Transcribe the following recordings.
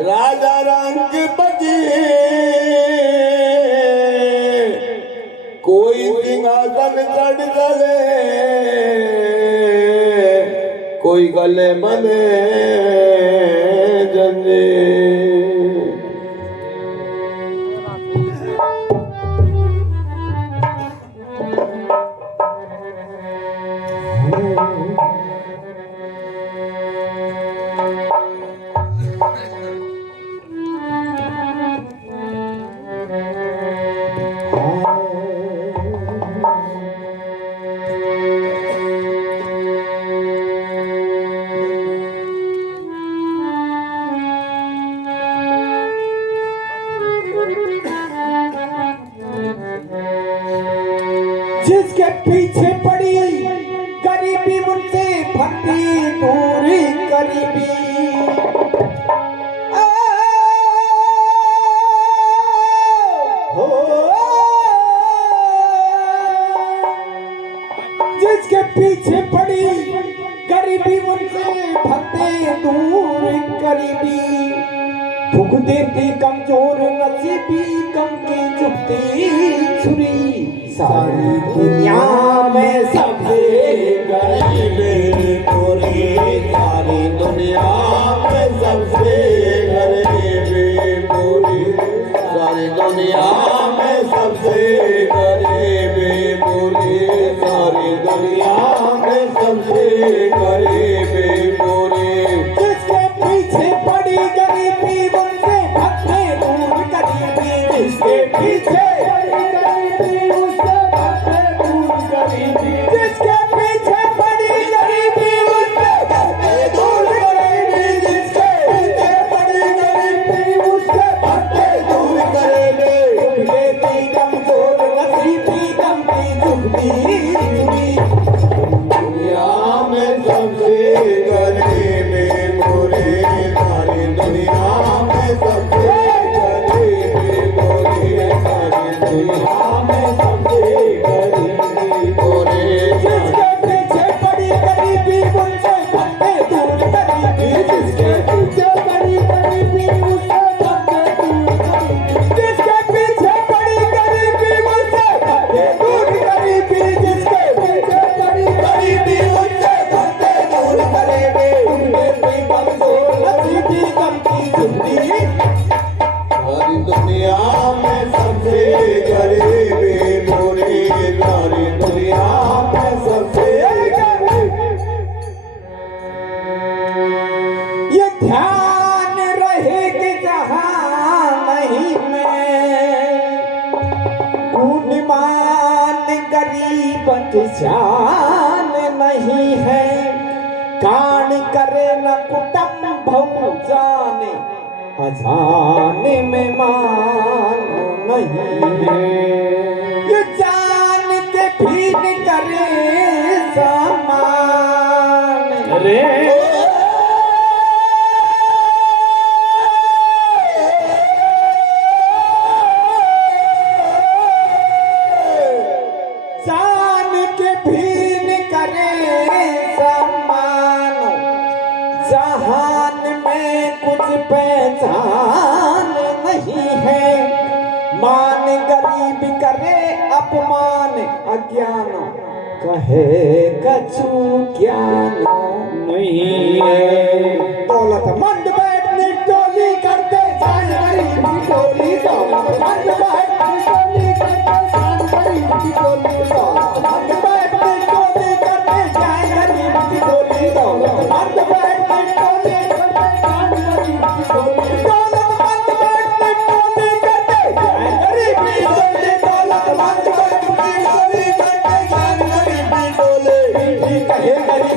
राजा रंग बजी कोई सिंहासन चढ़ गले कोई गले बने जंजे जिसके पीछे पड़ी गरीबी उनसे भक्ति दूरी गरीबी जिसके पीछे पड़ी गरीबी उनसे भक्ति दूरी गरीबी भूख देती कमजोर नसीबी कम की चुपती छुरी सारी दुनिया में सबसे गरीब पूरी सारी दुनिया में सबसे गरीब पूरी सारी दुनिया में सबसे गरीब पूरी सारी दुनिया में सबसे गरीब पूरी जिसके पीछे पड़ी गरीबी उनसे भक्ति दूर गरीबी जिसके पीछे जिसके पीछे पड़ी गरीबी उससे भक्ति दूर गरीबी जिसके पीछे पड़ी गरीबी उससे भक्ति दूर गरीबी लेती कमजोर नसीबी कम की चुपती दुनिया में सबसे गरीब पूरी सारी दुनिया में सबसे गरीब पूरी सारी दुनिया में सबसे गरीब पूरी जिसके पीछे पड़ी गरीबी उनसे भक्ति दूर गरीबी जिसके पीछे पड़ी गरीबी उससे भक्ति दूर गरीबी जिसके पीछे पड़ी गरीबी उससे भक्ति दूर गरीबी जिसके पीछे पड़ी गरीबी उससे भक्ति दूर गरीबी उनके कमजोर नसीबी कम की चुपती सारी दुनिया में सबसे गरीब पूरी सारी दुनिया में सबसे ये ध्यान रहे कि जहां नहीं में गुणमान गरीब की जान नहीं है कान करे न कुटम भव जाने अजाने में मानो नहीं है ये जान के भी न करे समान रे जान के भी न करे समान जहान में कुछ पहचान नहीं है मान गरीब करे अपमान अज्ञान कहे कछु ज्ञान नहीं है दौलत मंद बैठने टोली करते जान गरीब की टोली दौलत मंद बैठने टोली करते जान गरीब की टोली दौलत मंद बैठने टोली करते जान गरीब की टोली दौलत मंद बैठने टोली करते जान गरीब की टोली दौलत मंद बैठने टोली करते जान गरीब की टोली दौलत मंद बैठने टोली करते जान गरीब की टोली कहे गरीब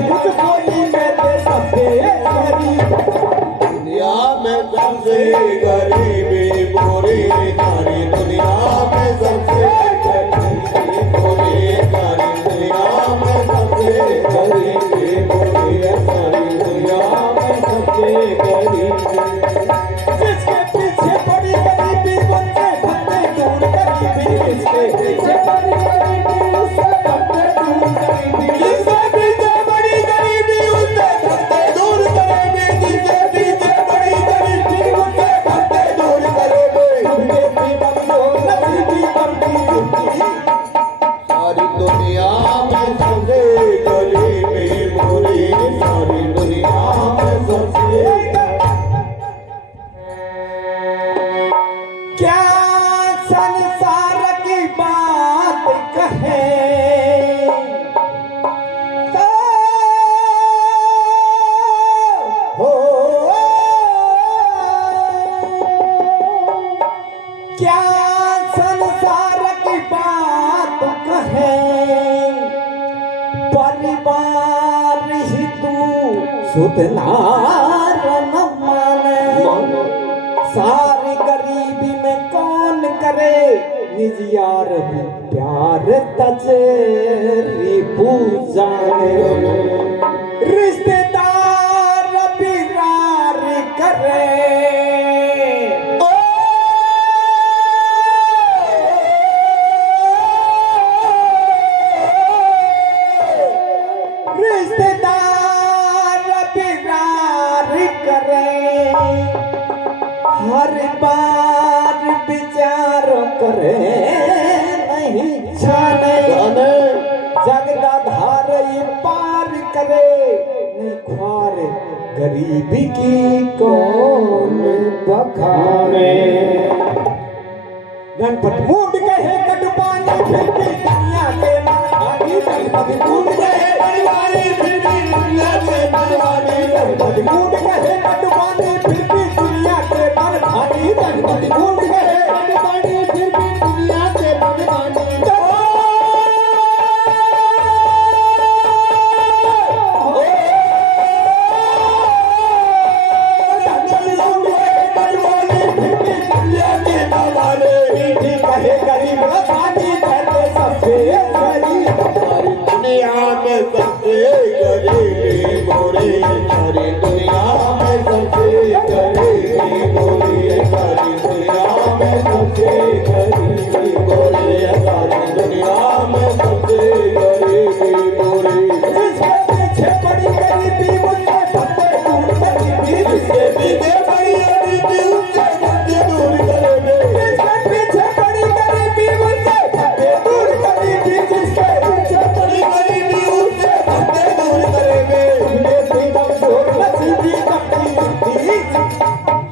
सारी दुनिया में सबसे गरीबी मोरी सारी दुनिया में सबसे क्या संसार की बात कहे तो हो क्या संसार की बात कहे परिवार ही तू सुधनार न माने सारी गरीबी में कौन करे निज यार भी प्यार तजेरी पूजाने रिश्तेदार बिरार करे रिश्तेदार बिरार करे हर बार विचार करे नहीं जाने जगदाधार ये पार करे नहीं ख्वार गरीबी की कौन बखाने गणपत मूड कहे कटुपानी फिर भी दुनिया के मनमानी गणपत मूड कहे कटुपानी फिर भी दुनिया के मनमानी गणपत मूड कहे कटुपानी फिर भी दुनिया के मनमानी गणपत मूड कहे कटुपानी फिर भी दुनिया के मनमानी गरीब पानी करते सबसे गरीब सारी दुनिया में सबसे गरीबी मोरी सारी दुनिया में सबसे गरीबी मोरी सारी दुनिया में सबसे गरीबी मोरी सारी दुनिया में सबसे गरीबी मोरी जिसके पीछे बड़ी गरीबी मुझे फटे दूर गरीबी जिसके पीछे बड़ी गरीबी उससे फटे दूर करेंगे जिसके पीछे बड़ी गरीबी मुझे फटे दूर गरीबी जिसके पीछे बड़ी गरीबी उससे फटे दूर करेंगे तुमने भी कमजोर नसीबी अपनी जिंदगी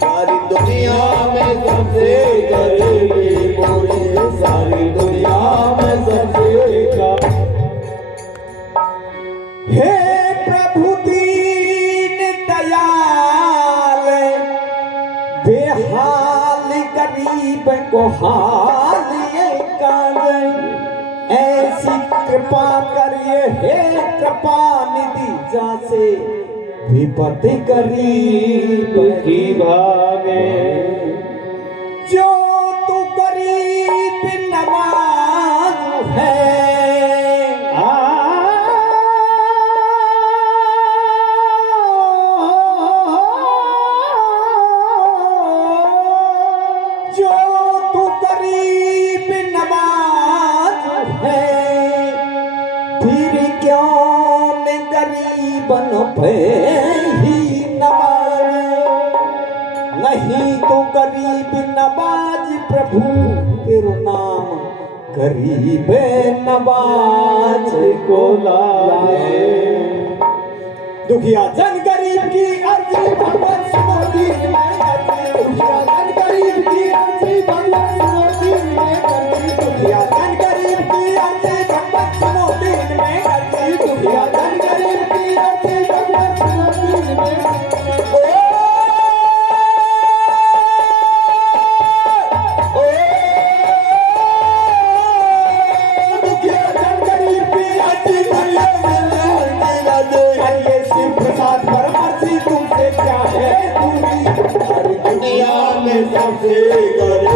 सारी दुनिया में सबसे गरीबी मोरी सारी दुनिया में सबसे हे प्रभु दीन दयाल बेहाल गरीब को हाल ये काज ऐसी कृपा करिए हे कृपा निधि जासे विपत्ति गरीब की भागे जो तू गरीब नवाज है जो तू गरीब नवाज है फिर क्यों न गरीबन पे ही नवाज नहीं तो गरीब नवाज प्रभु तेरो नाम गरीब नवाज को लाए दुखिया जन गरीब की अर्जी भगवान सुनो दीन में अर्जी दुखिया जन गरीब की अर्जी भगवान सुनो दीन में अर्जी दुखिया जन गरीब की अर्जी भगवान सुनो दीन में अर्जी दुखिया जन गरीब की अर्जी भगवान सुनो दीन में दुखिया जन गरीब की अर्जी प्रसाद पर अर्जी तुमसे क्या है दूरी सारी दुनिया में सबसे गरीब